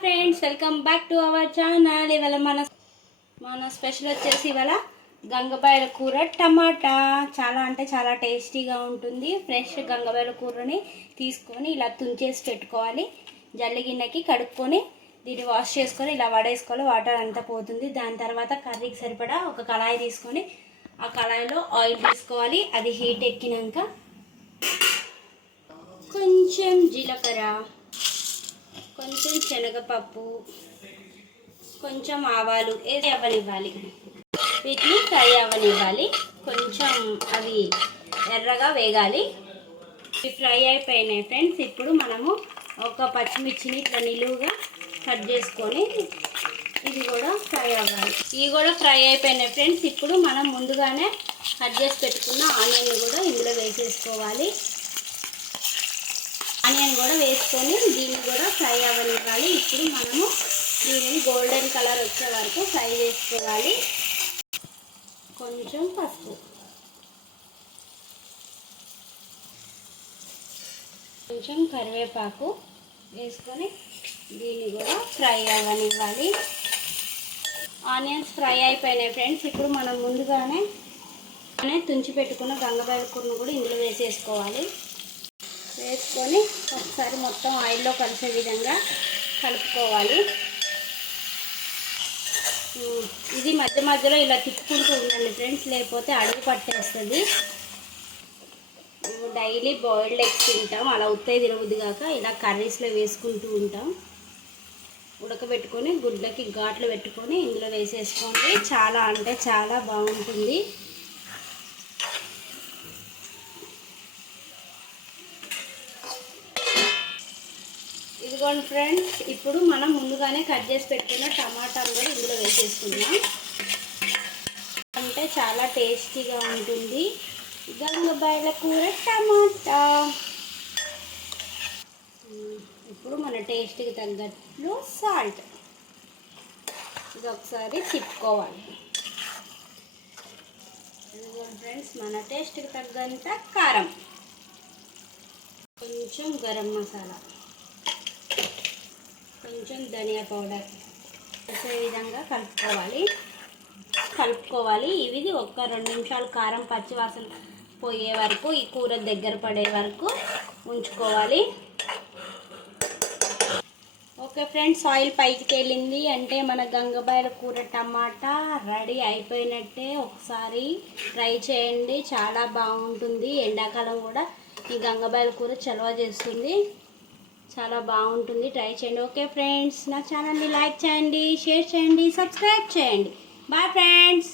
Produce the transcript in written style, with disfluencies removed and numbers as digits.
Friends, welcome back to our channel. ఇవాళ మన special వచ్చేసి ఇవాళ గంగబాయల కూర టమాటా. చాలా అంటే చాలా టేస్టీగా ఉంటుంది. ఫ్రెష్ గంగబాయల కూరని తీసుకొని ఇలా తుంచేసి పెట్టుకోవాలి. జల్లి గిన్నెకి కడుక్కొని దీన్ని వాష్ చేసుకొని ఇలా వడేసుకోవాలి. వాటర్ అంతా పోతుంది. దాని తర్వాత కర్రీకి సరిపడా ఒక కళాయి తీసుకొని ఆ కళాయిలో ఆయిల్ తీసుకోవాలి. అది హీట్ ఎక్కినాక కొంచెం జీలకర్ర, కొంచెం శనగపప్పు, కొంచెం ఆవాలు వేసి అవ్వనివ్వాలి. వీటిని ఫ్రై అవ్వనివ్వాలి. కొంచెం అవి ఎర్రగా వేగాలి. ఇవి ఫ్రై అయిపోయినాయి ఫ్రెండ్స్. ఇప్పుడు మనము ఒక పచ్చిమిర్చిని ఇట్లా నిలువుగా కట్ చేసుకొని ఇది కూడా ఫ్రై అవ్వాలి. ఇవి కూడా ఫ్రై అయిపోయినాయి ఫ్రెండ్స్. ఇప్పుడు మనం ముందుగానే కట్ చేసి పెట్టుకున్న ఆనియన్ కూడా ఇందులో వేసేసుకోవాలి. ఆనియన్ కూడా వేసుకొని దీన్ని కూడా ఫ్రై అవ్వనివ్వాలి. ఇప్పుడు మనము దీనిని గోల్డెన్ కలర్ వచ్చే వరకు ఫ్రై చేసుకోవాలి. కొంచెం పసుపు, కొంచెం కరివేపాకు వేసుకొని దీన్ని కూడా ఫ్రై అవ్వనివ్వాలి. ఆనియన్స్ ఫ్రై అయిపోయినాయి ఫ్రెండ్స్. ఇప్పుడు మనం ముందుగానే తుంచి పెట్టుకున్న గంగబాయల కూరను కూడా ఇందులో వేసేసుకోవాలి. వేసుకొని ఒకసారి మొత్తం ఆయిల్లో కలిసే విధంగా కలుపుకోవాలి. ఇది మధ్య మధ్యలో ఇలా తిప్పుకుంటూ ఉండండి ఫ్రెండ్స్, లేకపోతే అడుగు పట్టేస్తుంది. డైలీ బాయిల్డ్ ఎగ్స్ తింటాం, అలా ఉత్తయి తినబుద్ది కాక ఇలా కర్రీస్లో వేసుకుంటూ ఉంటాం. ఉడకబెట్టుకొని గుడ్లకి ఘాట్లు పెట్టుకొని ఇందులో వేసేసుకోండి. చాలా అంటే చాలా బాగుంటుంది. ఇదిగోండి ఫ్రెండ్స్, ఇప్పుడు మనం ముందుగానే కట్ చేసి పెట్టుకున్న టమాటాలు కూడా ఇందులో వేసేసుకుందాం. అంటే చాలా టేస్టీగా ఉంటుంది గంగబాయల కూర టమాటా. ఇప్పుడు మన టేస్ట్కి తగ్గట్లు సాల్ట్ ఇది ఒకసారి తిప్పుకోవాలి. ఇదిగోండి ఫ్రెండ్స్, మన టేస్ట్కి తగ్గంత కారం, కొంచెం గరం మసాలా, కొంచెం ధనియా పౌడర్ వేసే విధంగా కలుపుకోవాలి. ఇది ఒక్క 2 నిమిషాలు కారం పచ్చివాసన పోయే వరకు, ఈ కూర దగ్గర పడే వరకు ఉంచుకోవాలి. ఓకే ఫ్రెండ్స్, ఆయిల్ పైకి తేలింది అంటే మన గంగబాయల కూర టమాటా రెడీ అయిపోయినట్టే. ఒకసారి ట్రై చేయండి, చాలా బాగుంటుంది. ఎండాకాలం కూడా ఈ గంగబాయల కూర చలవ చేస్తుంది, చాలా బాగుంటుంది. ట్రై చేయండి. ఓకే ఫ్రెండ్స్, నా ఛానల్ని లైక్ చేయండి, షేర్ చేయండి, సబ్స్క్రైబ్ చేయండి. Bye friends.